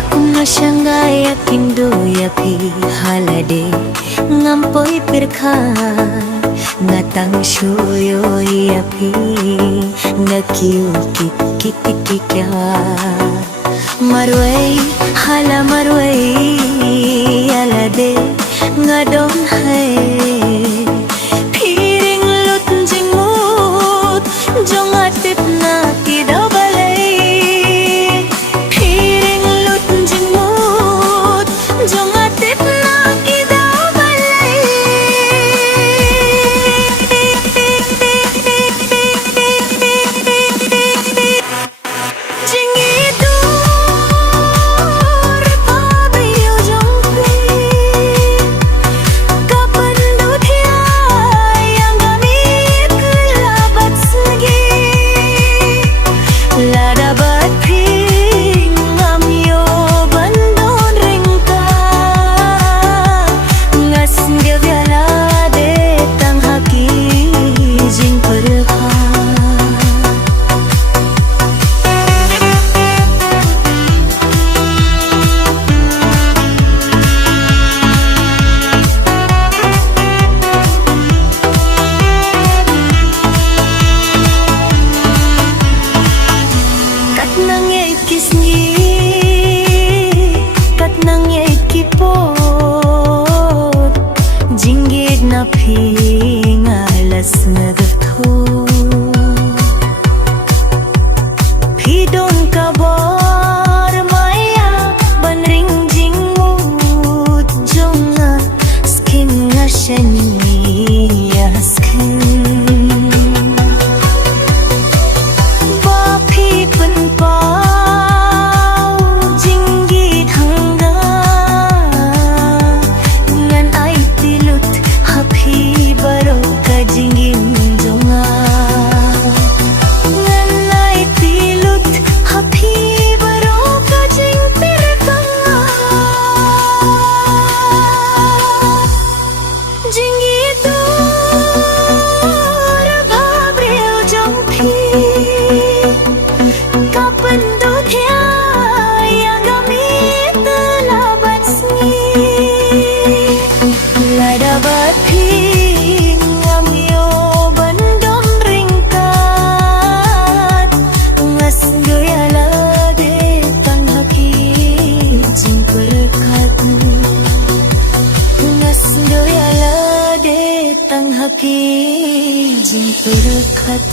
Yakuno shangai yakindo yapi halade ngampoi perkai ngatang shoyo yapi ngakiu kikikikikya marwai hala marwai alade ngadon hai piring lut jingmut jongatip na kidabalai piring lut jingmut jongatip na kidabalai jingidu jinggit na pingalas nagto pidon kabar maya banring jingmut jonga skin nga shaniya skin bapi penpa haki jing perkat